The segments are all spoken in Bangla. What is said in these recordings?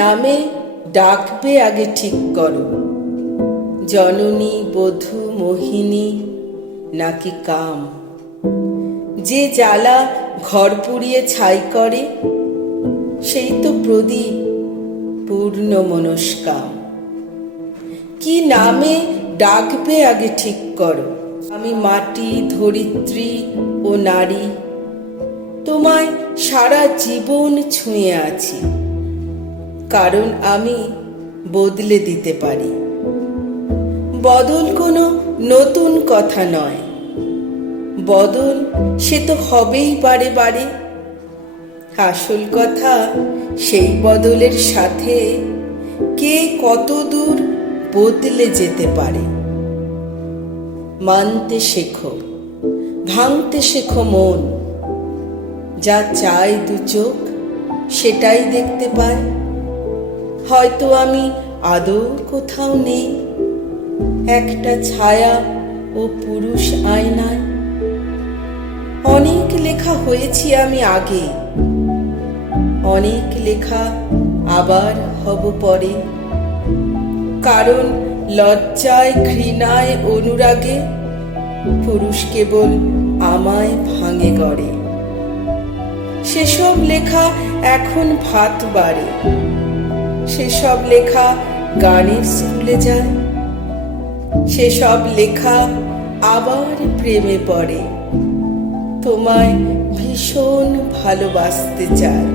নামে ডাকবে আগে ঠিক করো, জননী, বধূ, মোহিনী নাকি কাম? যে জ্বালা ঘর পুড়িয়ে ছাই করে, সেই তো প্রদীপ পূর্ণ মনস্কাম। কি নামে ডাকবে আগে ঠিক করো। আমি মাটি, ধরিত্রী ও নারী, তোমায় সারা জীবন ছুঁয়ে আছি, কারণ আমি বদলে দিতে পারি। বদল কোনো নতুন কথা নয়, বদল সে তো হবেই বারে বারে। আসল কথা সেই বদলের সাথে কে কত দূর বদলে যেতে পারে। মানতে শেখো, ভাঙতে শেখো মন, যা চায় দু চোখ সেটাই দেখতে পায়। হয়তো আমি আদৌ কোথাও নেই, একটা ছায়া ও পুরুষ আয়নায়। অনেক লেখা হয়েছি আমি আগে, অনেক লেখা আবার হব পরে, কারণ লজ্জায়, ঘৃণায়, অনুরাগে পুরুষ কেবল আমায় ভাঙে গড়ে। সেসব লেখা এখন ভাত বাড়ে, সেসব লেখা গানের স্কুলে যায়, সেসব লেখা আবার প্রেমে পড়ে, তোমায় ভীষণ ভালোবাসতে চায়।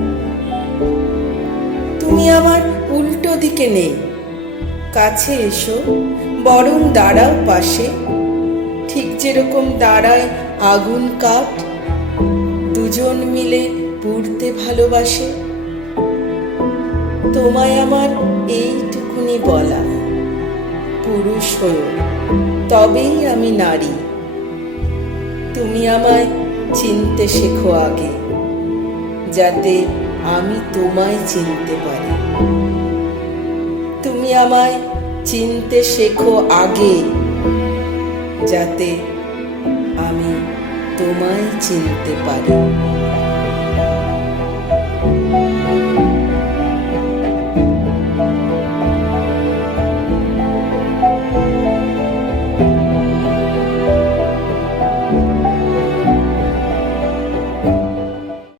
তুমি আমার উল্টো দিকে নেই, কাছে এসো, বরং দাঁড়াও পাশে, ঠিক যেরকম দাঁড়ায় আগুন কাঠ, দুজন মিলে পুড়তে ভালোবাসে। তোমায় আমার এইটুকুনি বলা, পুরুষ হও তবেই আমি নারী। তুমি আমায় চিনতে শেখো আগে, যাতে আমি তোমায় চিনতে পারি। তুমি আমায় চিনতে শেখো আগে, যাতে আমি তোমায় চিনতে পারি।